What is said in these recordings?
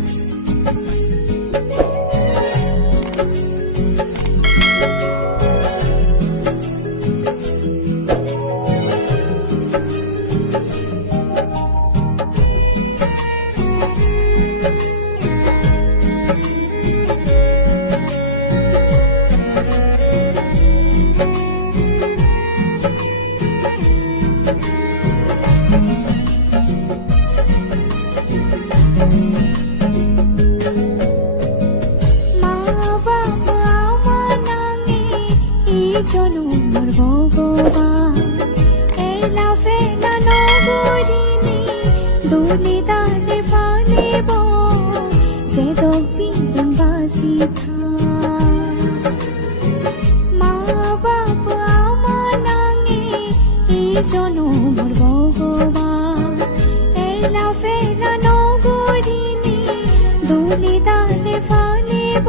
মা জনমর ভগবান এলা ফেলা নগরিনী দোলে দালে পালিব যে দবিন বাসি মা বাবা আমার নামে এই জনমর ভগবান এলা ফেলা নগরিনী দোলে দালে ফালিব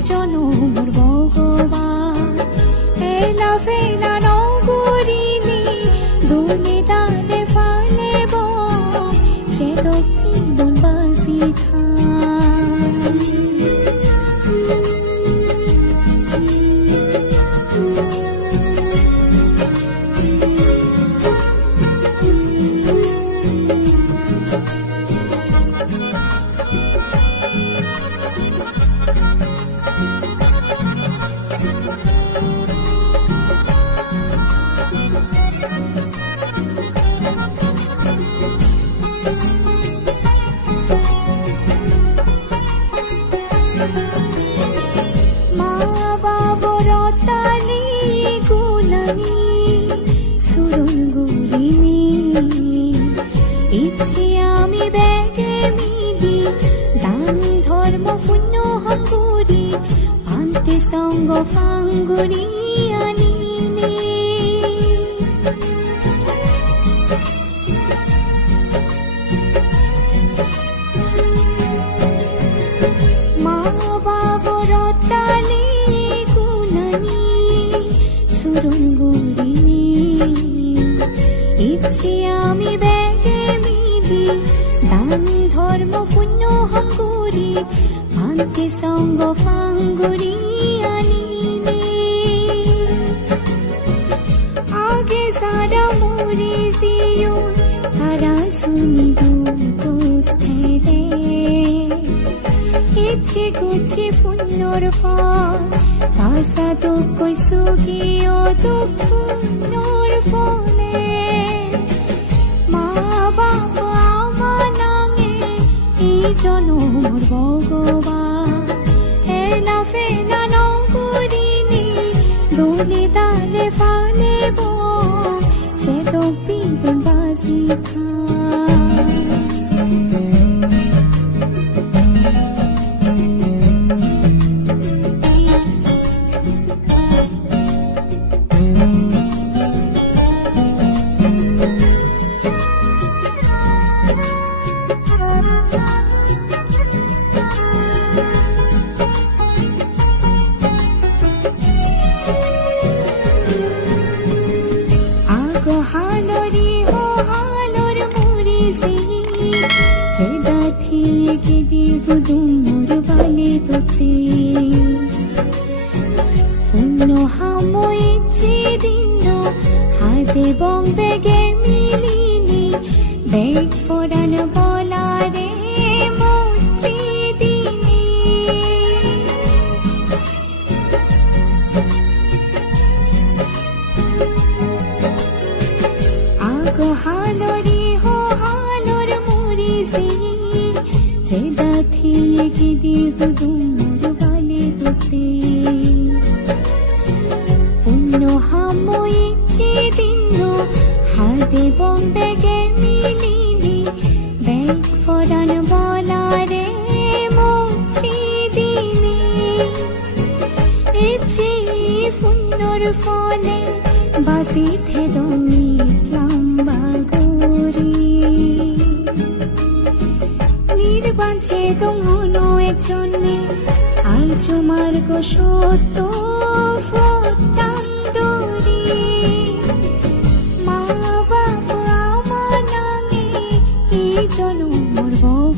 এই জনমর ভগবান এলা ফেলা নগরিনী দোলে দালে ফালেব ব্যাগে মিলি দান ধর্ম পুণ্য হকুরি আনতে সঙ্গ ফাঙ্গুরি মা আমি ব্যাগে মিলি দান, ধর্ম, পুণ্য হম করি আনতে সঙ্গ, ফাঙ্গুরি আনিনি আগে সারা মরে সিও তারা শুনি ইচ্ছে করছে পুণ্যর ফল ভাষা তো কই সুখিও তো জনমর ভগবান এলা ফেলা দোলে ফালেব সে তো বিদন বাসি খা দিন, হাতে বং বেগে মিলিনি। বেগ ফোরান বলারে মৈত্রী দিনে। আগো হালরি হালর মুরি সেই যেদা থেকে দিব দুমুর ফরান বলারে মন্ত্রী দিনে। এচি সুন্দর ফলে বাসিথে দমি লম্বা গরি নির্বাঞ্চে দমনো একজনে আর জমার্গ সত্য ফতান্দরি